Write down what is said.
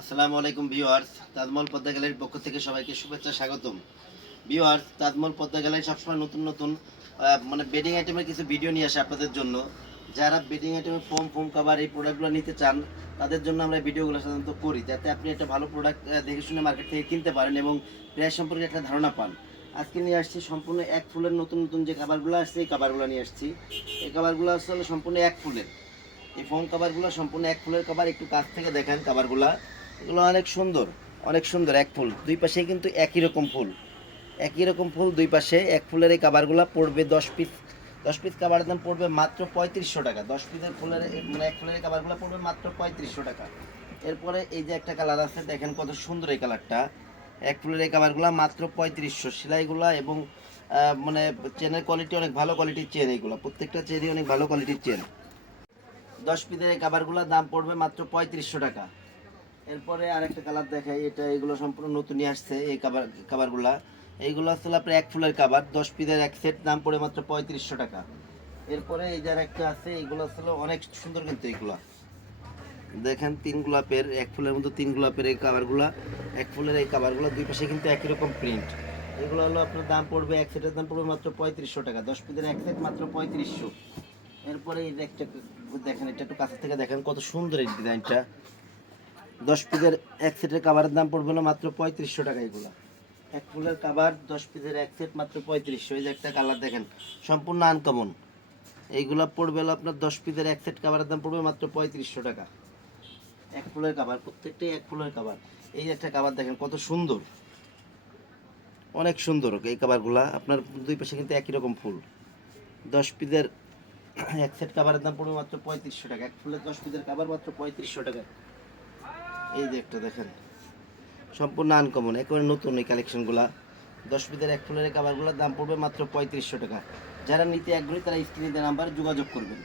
আসসালামু আলাইকুম ভিউয়ার্স, তাজমহল পদ্মা গ্যালারির পক্ষ থেকে সবাইকে শুভেচ্ছা স্বাগতম। ভিউয়ার্স, তাজমহল পদ্মা গ্যালারি সবসময় নতুন নতুন বেডিং আইটেমের কিছু ভিডিও নিয়ে আসে আপনাদের জন্য। যারা বেডিং আইটেমের ফোম কাভার এই প্রোডাক্টগুলো নিতে চান তাদের জন্য আমরা ভিডিওগুলো সাধারণত করি, যাতে আপনি একটা ভালো প্রোডাক্ট দেখে শুনে মার্কেট থেকে কিনতে পারেন এবং প্রাইস সম্পর্কে একটা ধারণা পান। আজকে নিয়ে আসছি সম্পূর্ণ এক ফুলের নতুন নতুন যে কাভারগুলো আসছে, এই কাভারগুলো নিয়ে আসছি। এই কাভারগুলো আসলে সম্পূর্ণ এক ফুলের। এই ফোম কাভারগুলো সম্পূর্ণ এক ফুলের কাভার। একটু কাছ থেকে দেখেন কাভারগুলা, এগুলো অনেক সুন্দর, অনেক সুন্দর। এক ফুল, দুই পাশেই কিন্তু একই রকম ফুল, একই রকম ফুল দুই পাশে। এক ফুলের এই কাভারগুলো পড়বে 10 পিস। 10 পিস কাভারের দাম পড়বে মাত্র 3500 টাকা। 10 পিসের ফুলের মানে এক ফুলের কাভারগুলো পড়বে মাত্র 3500 টাকা। এরপরে এই যে একটা কালার আছে, দেখেন কত সুন্দর এই কালারটা। এক ফুলের এই কাভারগুলো মাত্র 3500। সেলাইগুলা এবং মানে চেনের কোয়ালিটি অনেক ভালো কোয়ালিটির চেন। এইগুলো প্রত্যেকটা চেনই অনেক ভালো কোয়ালিটির চেন। 10 পিসের এই কাভারগুলোর দাম পড়বে মাত্র 3500 টাকা। এরপরে আরেকটা কালার দেখাই, এটা এগুলো সম্পূর্ণ নতুনই আসছে এই কাভারগুলা। এইগুলো আসলে আপনার এক ফুলের কাভার, 10 পিসের এক সেট, দাম পড়ে মাত্র 3500 টাকা। এরপরে এই যে আরেকটা আছে, এইগুলো আসলে অনেক সুন্দর, কিন্তু এইগুলো দেখেন 3 গোলাপের, এক ফুলের মতো 3 গোলাপের এই কাভারগুলা। এক ফুলের এই কাভারগুলো দুই পাশে কিন্তু একই রকম প্রিন্ট। এগুলো হলো আপনার দাম পড়বে, এক সেটের দাম পড়বে মাত্র 3500 টাকা। 10 পিসের এক সেট মাত্র 3500। এরপরে এই যে একটা দেখেন, এটা একটু কাছ থেকে দেখেন কত সুন্দর এই ডিজাইনটা। 10 পিসের এক সেটের কাভারের দাম পড়বে না মাত্র 3500 টাকা। এগুলো এক ফুলের কাভার, 10 পিসের এক সেট, মাত্র 3500। এই যে একটা কালার দেখেন, সম্পূর্ণ আনকমন। এইগুলো পড়বে হলো আপনার 10 পিসের এক সেট কাভারের দাম পড়বে মাত্র 3500 টাকা। এক ফুলের কাভার, প্রত্যেকটাই এক ফুলের কাভার। এই যে একটা কাভার দেখেন কত সুন্দর, অনেক সুন্দর এই কাভারগুলা। আপনার দুই পাশে কিন্তু একই রকম ফুল। 10 পিসের এক সেট কাভারের দাম পড়বে মাত্র 3500 টাকা। এক ফুলের 10 পিসের কাভার মাত্র 3500 টাকা। এই যে একটা দেখেন, সম্পূর্ণ আনকমন, একেবারে নতুন এই কালেকশনগুলা। 10 পিসের এক ফুলের কাভারগুলোর দাম পড়বে মাত্র 3500 টাকা। যারা নিতে আগ্রহী তারা স্ক্রিনে দেওয়া নাম্বারে যোগাযোগ করবেন।